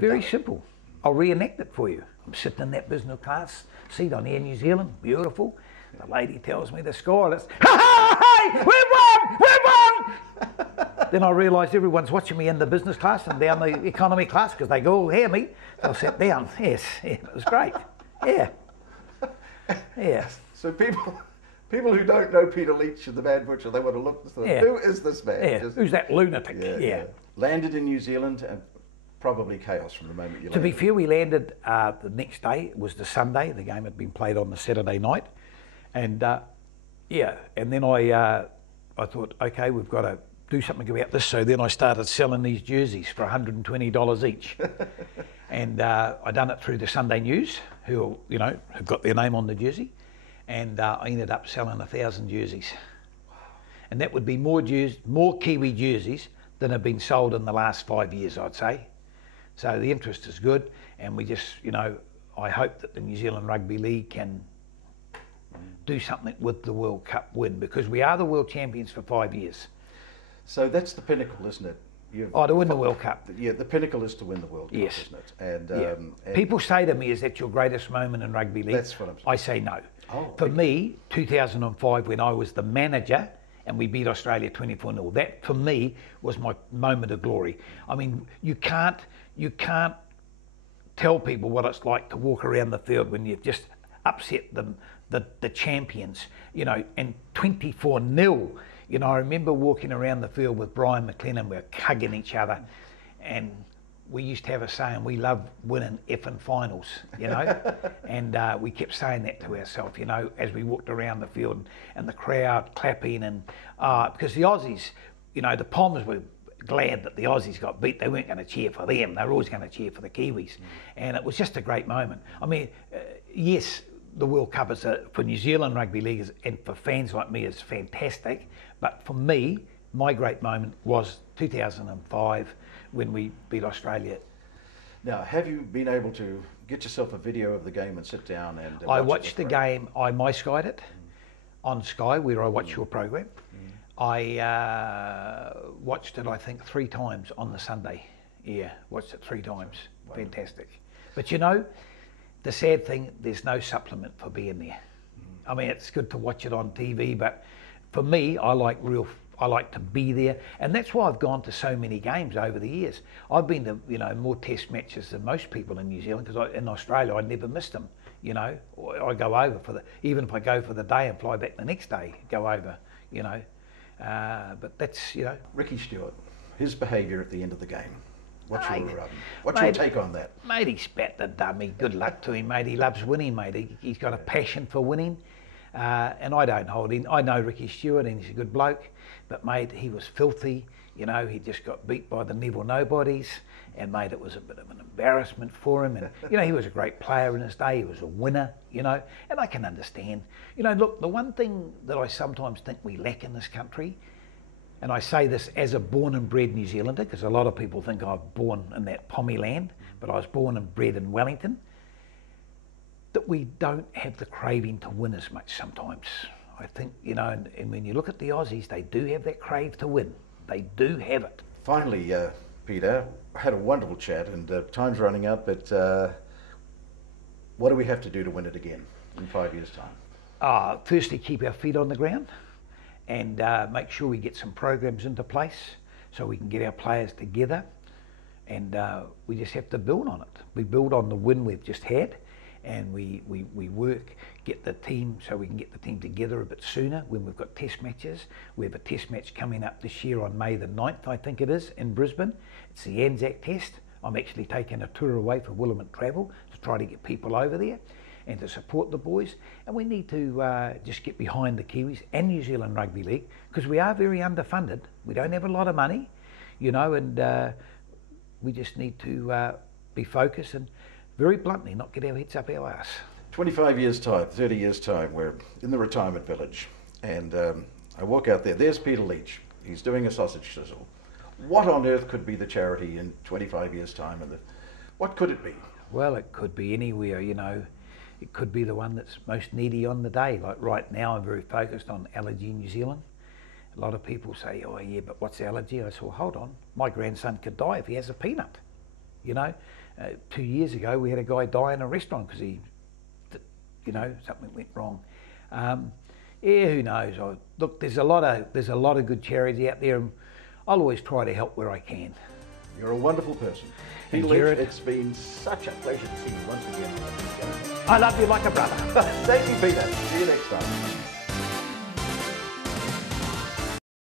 Very simple. I'll reenact it for you. I'm sitting in that business class seat on Air New Zealand, beautiful. The lady tells me the score, and it's, hey, we've won, we've won! Then I realised everyone's watching me in the business class and down the economy class because they go all hear me. So I sat down. Yes, yeah, it was great. Yeah, yeah. So people who don't know Peter Leech and the Mad Butcher, they want to look. Who is this man? Yeah. Who's that lunatic? Yeah. Landed in New Zealand and probably chaos from the moment you landed. To be fair, we landed the next day. It was the Sunday. The game had been played on the Saturday night, and and then I thought, okay, we've got to do something about this. So then I started selling these jerseys for $120 each, and I done it through the Sunday News, who have got their name on the jersey, and I ended up selling 1,000 jerseys, and that would be more Kiwi jerseys than have been sold in the last 5 years, I'd say. So the interest is good, and we just, I hope that the New Zealand Rugby League can do something with the World Cup win, because we are the world champions for 5 years. So that's the pinnacle, isn't it? To win the World Cup. Yeah, the pinnacle is to win the World Cup, yes. Isn't it? And people say to me, is that your greatest moment in rugby league? That's what I'm saying. I say no. Oh, for me, 2005, when I was the manager and we beat Australia 24-0, that for me was my moment of glory. I mean, you can't tell people what it's like to walk around the field when you've just upset them, the champions, and 24-0. I remember walking around the field with Brian McLennan, we were hugging each other, and we used to have a saying, we love winning effing finals, and we kept saying that to ourselves, as we walked around the field, and the crowd clapping, and because the Aussies, the Poms were glad that the Aussies got beat. They weren't going to cheer for them, they were always going to cheer for the Kiwis, and it was just a great moment. I mean, yes, the World Cup is for New Zealand Rugby League and for fans like me is fantastic, but for me, my great moment was 2005 when we beat Australia. Now, have you been able to get yourself a video of the game and sit down and I watched the game, I my-skied it on Sky, where I watch your program. I watched it, I think, 3 times on the Sunday. Yeah, watched it 3 times. Wow. Fantastic. But the sad thing, there's no supplement for being there. I mean, it's good to watch it on TV, but for me, I like to be there, and that's why I've gone to so many games over the years. I've been to more test matches than most people in New Zealand, because in Australia I never missed them. I go over even if I go for the day and fly back the next day, go over. But that's Ricky Stewart, his behaviour at the end of the game. What's your take on that? Mate, he spat the dummy. Good luck to him, mate. He loves winning, mate. He's got a passion for winning. And I don't hold him. I know Ricky Stewart and he's a good bloke, but mate, he was filthy. He just got beat by the Neville Nobodies, and mate, it was a bit of an embarrassment for him. And he was a great player in his day. He was a winner, and I can understand. Look, the one thing that I sometimes think we lack in this country, and I say this as a born and bred New Zealander, because a lot of people think I was born in that Pommy land, but I was born and bred in Wellington, that we don't have the craving to win as much sometimes. I think, and when you look at the Aussies, they do have that crave to win. They do have it. Finally, Peter, I had a wonderful chat, and time's running out, but what do we have to do to win it again in 5 years' time? Firstly, keep our feet on the ground, and make sure we get some programs into place so we can get our players together, and we just have to build on it. We build on the win we've just had, and we work, get the team, so we can get the team together a bit sooner when we've got test matches. We have a test match coming up this year on May the 9th, I think it is, in Brisbane. It's the Anzac Test. I'm actually taking a tour away for Willamette Travel to try to get people over there and to support the boys. And we need to just get behind the Kiwis and New Zealand Rugby League, because we are very underfunded. We don't have a lot of money, and we just need to be focused and, very bluntly, not get our heads up our arse. 25 years' time, 30 years' time, we're in the retirement village, and I walk out there, there's Peter Leech. He's doing a sausage sizzle. What on earth could be the charity in 25 years' time, and what could it be? Well, it could be anywhere, It could be the one that's most needy on the day. Like right now, I'm very focused on Allergy New Zealand. A lot of people say, oh yeah, but what's allergy? I said, well, hold on. My grandson could die if he has a peanut, 2 years ago, we had a guy die in a restaurant because something went wrong. Yeah, who knows? Look, there's a lot of good charities out there, and I'll always try to help where I can. You're a wonderful person. Peter Leech, it's been such a pleasure to see you once again. I love you like a brother. Thank you, Peter. See you next time.